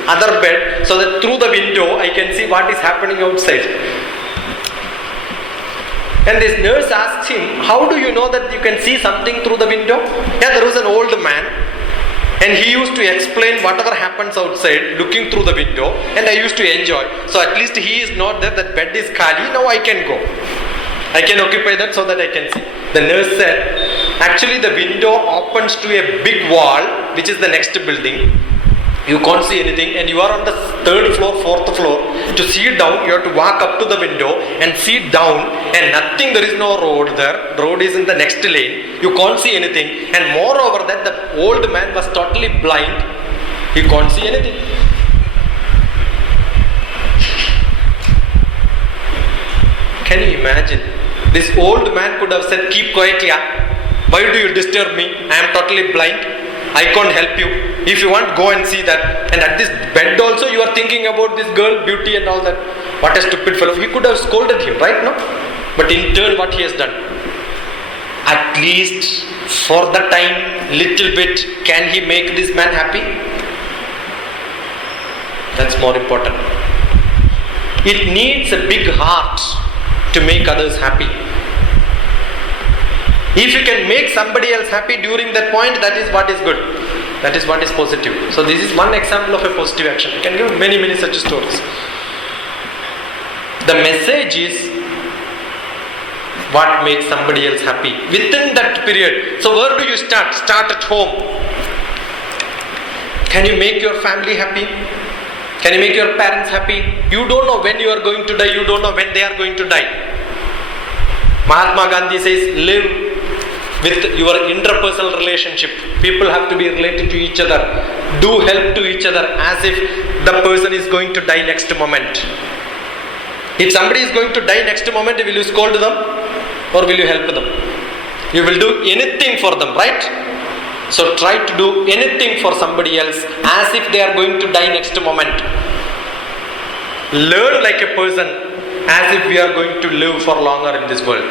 other bed so that through the window I can see what is happening outside? And this nurse asks him, how do you know that you can see something through the window? Yeah, there was an old man, and he used to explain whatever happens outside looking through the window, and I used to enjoy. So at least he is not there, that bed is khali, now I can go. I can occupy that so that I can see. The nurse said, actually the window opens to a big wall, which is the next building. You can't see anything, and you are on the 3rd floor, 4th floor. To see down, you have to walk up to the window and see down, and nothing, there is no road there. The road is in the next lane. You can't see anything, and moreover that the old man was totally blind. He can't see anything. Can you imagine? This old man could have said, keep quiet, yeah. Why do you disturb me? I am totally blind. I can't help you. If you want, go and see that. And at this bed also you are thinking about this girl, beauty and all that. What a stupid fellow. He could have scolded him, right? No? But in turn what he has done? At least for the time, little bit, can he make this man happy? That's more important. It needs a big heart to make others happy. If you can make somebody else happy during that point, that is what is good. That is what is positive. So this is one example of a positive action. You can give many such stories. The message is what makes somebody else happy within that period. So where do you start? Start at home. Can you make your family happy? Can you make your parents happy? You don't know when you are going to die. You don't know when they are going to die. Mahatma Gandhi says, live with your interpersonal relationship. People have to be related to each other. Do help to each other as if the person is going to die next moment. If somebody is going to die next moment, will you scold them or will you help them? You will do anything for them, right? So try to do anything for somebody else as if they are going to die next moment. Learn like a person as if we are going to live for longer in this world.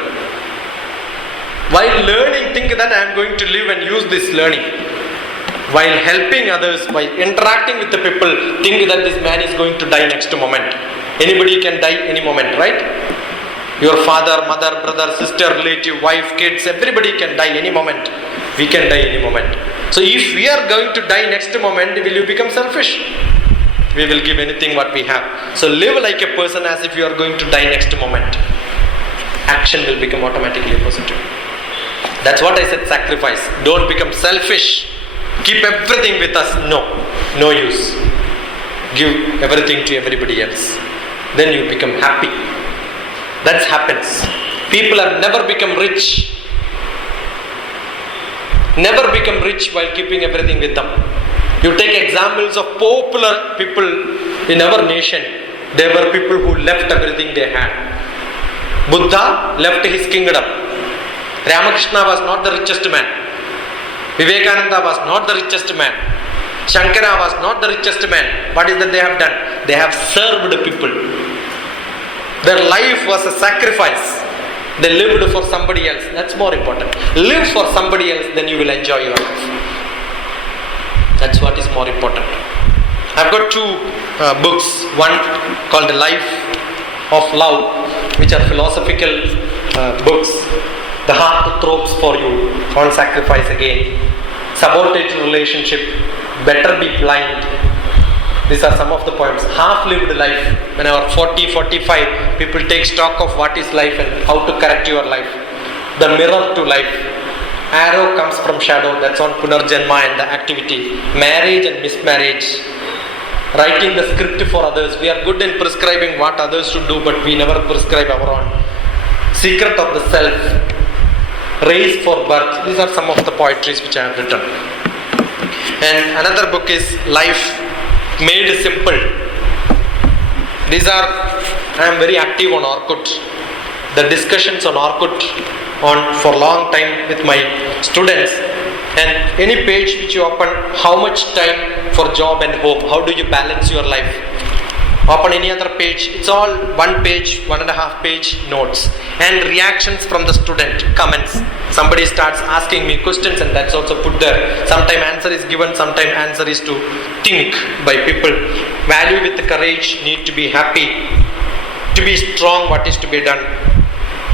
While learning, think that I am going to live and use this learning. While helping others, by interacting with the people, think that this man is going to die next moment. Anybody can die any moment, right? Your father, mother, brother, sister, relative, wife, kids, everybody can die any moment. We can die any moment. So if we are going to die next moment, will you become selfish? We will give anything what we have. So live like a person as if you are going to die next moment. Action will become automatically positive. That's what I said, sacrifice. Don't become selfish. Keep everything with us. No use. Give everything to everybody else. Then you become happy. That happens. People have never become rich. Never become rich while keeping everything with them. You take examples of popular people in our nation. They were people who left everything they had. Buddha left his kingdom. Ramakrishna was not the richest man. Vivekananda was not the richest man. Shankara was not the richest man. What is that they have done? They have served people. Their life was a sacrifice. They lived for somebody else. That's more important. Live for somebody else, then you will enjoy your life. That's what is more important. I've got two books. One called The Life of Love, which are philosophical books. The Heart Tropes for You, On Sacrifice Again. Sabotage Relationship, Better Be Blind. These are some of the poems. Half-lived life. When I was 40, 45, people take stock of what is life and how to correct your life. The mirror to life. Arrow comes from shadow. That's on Punarjanma and the activity. Marriage and mismarriage. Writing the script for others. We are good in prescribing what others should do, but we never prescribe our own. Secret of the self. Race for birth. These are some of the poetries which I have written. And another book is Life Made Simple. I am very active on Orkut. The discussions on Orkut for long time with my students. And any page which you open, how much time for job and home? How do you balance your life? Open any other page, it's all one page, 1.5 page notes and reactions from the student, comments. Somebody starts asking me questions and that's also put there. Sometimes answer is given, sometimes answer is to think by people. Value with courage, need to be happy, to be strong, what is to be done.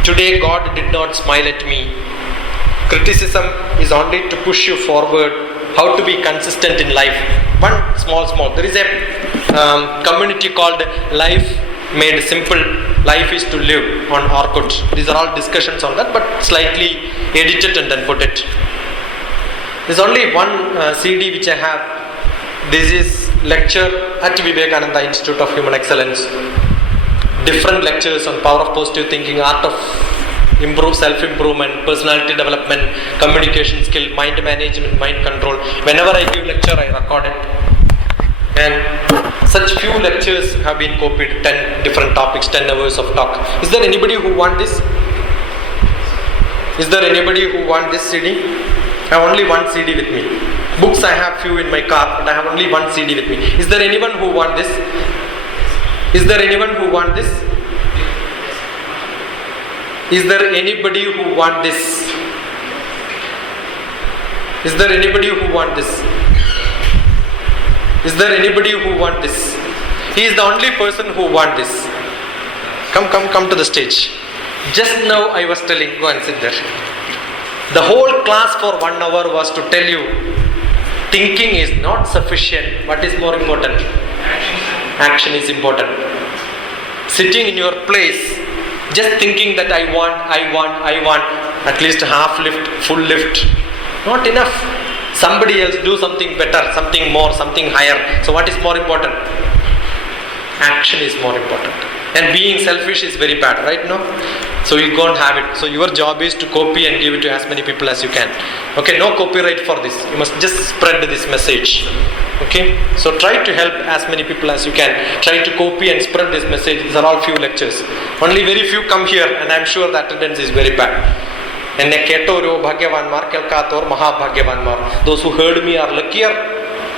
Today God did not smile at me. Criticism is only to push you forward. How to be consistent in life. One small. There is a community called Life Made Simple. Life is to live on Orkut. These are all discussions on that, but slightly edited and then put it. There's only one CD which I have. This is lecture at Vivekananda Institute of Human Excellence. Different lectures on power of positive thinking, art of self-improvement, personality development, communication skill, mind management, mind control. Whenever I give lecture, I record it. And such few lectures have been copied, 10 different topics, 10 hours of talk. Is there anybody who want this? Is there anybody who want this CD? I have only one CD with me. Books I have few in my car, but I have only one CD with me. Is there anyone who want this? Is there anyone who want this? Is there anybody who want this? Is there anybody who want this? Is there anybody who want this? He is the only person who want this. Come to the stage. Just now I was telling, go and sit there. The whole class for 1 hour was to tell you, thinking is not sufficient. What is more important? Action is important. Sitting in your place, just thinking that I want, at least half lift, full lift. Not enough. Somebody else do something better, something more, something higher. So what is more important? Action is more important. And being selfish is very bad, right? No? So you can't have it. So your job is to copy and give it to as many people as you can. Okay, no copyright for this. You must just spread this message. Okay, so try to help as many people as you can. Try to copy and spread this message. These are all few lectures. Only very few come here, and I'm sure the attendance is very bad. And those who heard me are luckier.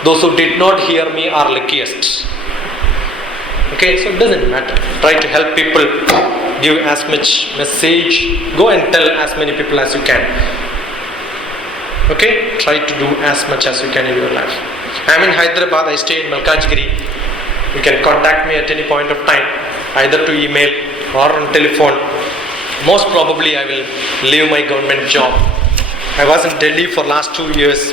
Those who did not hear me are luckiest. Okay, so it doesn't matter. Try to help people. Give as much message. Go and tell as many people as you can. Okay, try to do as much as you can in your life. I'm in Hyderabad. I stay in Malkajgiri. You can contact me at any point of time, either to email or on telephone. Most probably I will leave my government job. I was in Delhi for last 2 years.